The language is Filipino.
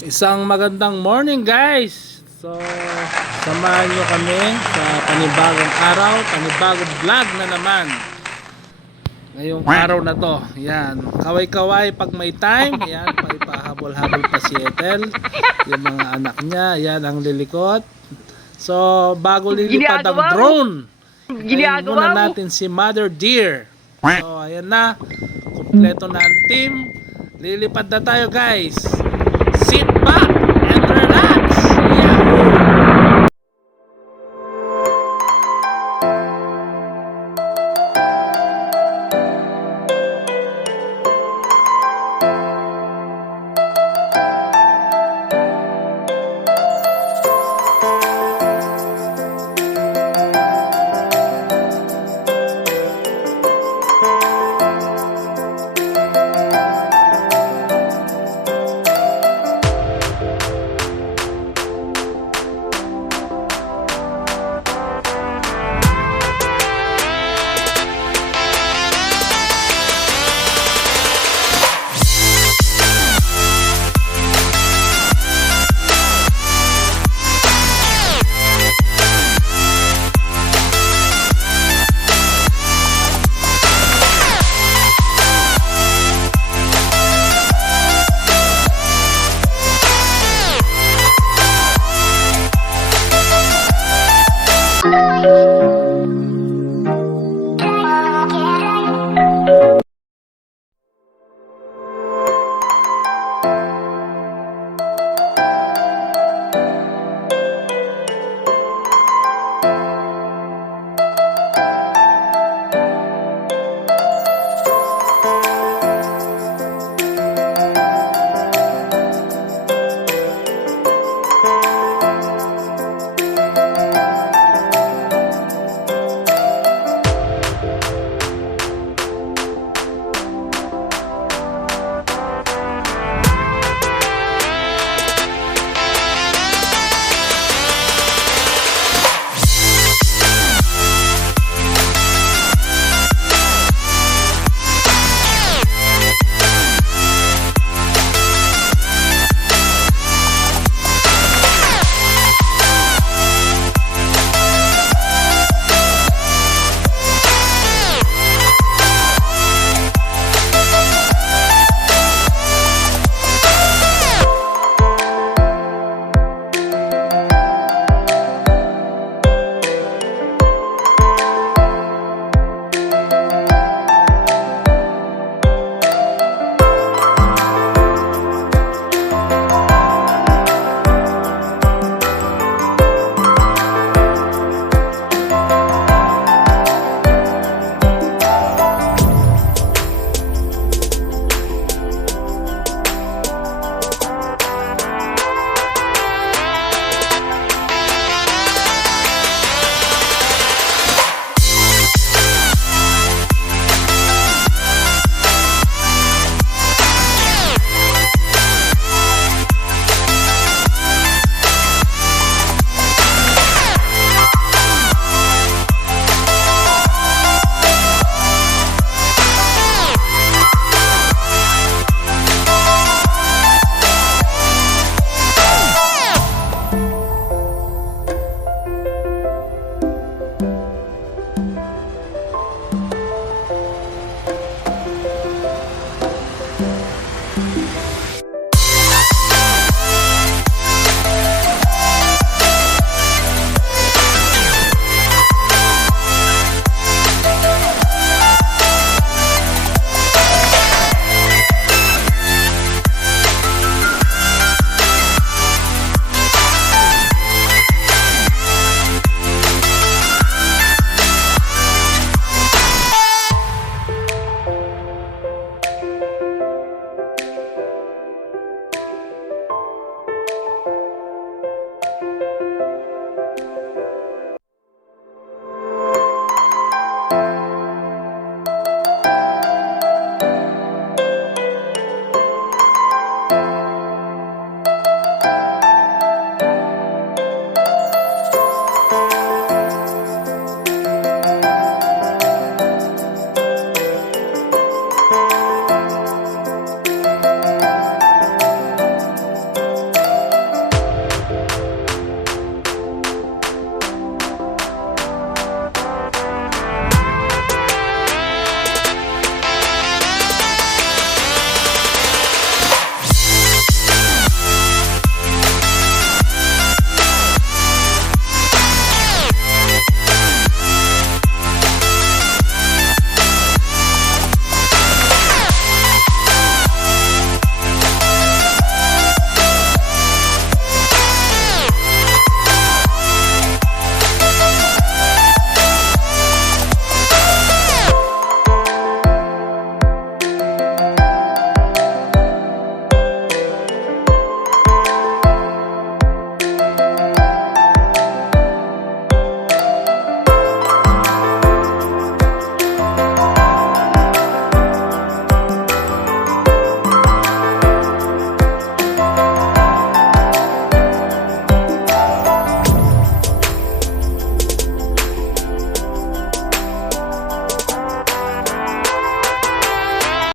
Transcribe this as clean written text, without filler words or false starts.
Isang magandang morning guys. So samahan nyo kami sa panibagong araw, panibagong vlog na naman ngayong araw na to. Yan, kaway-kaway pag may time. Yan, paipahabol-habol pa si Ethel, yung mga anak niya. Yan ang lilikot. So bago lilipad ang drone, ayan muna natin si Mother Deer. So ayan na, kumpleto na ang team. Lilipad na tayo guys. Sit back and relax. Yahoo!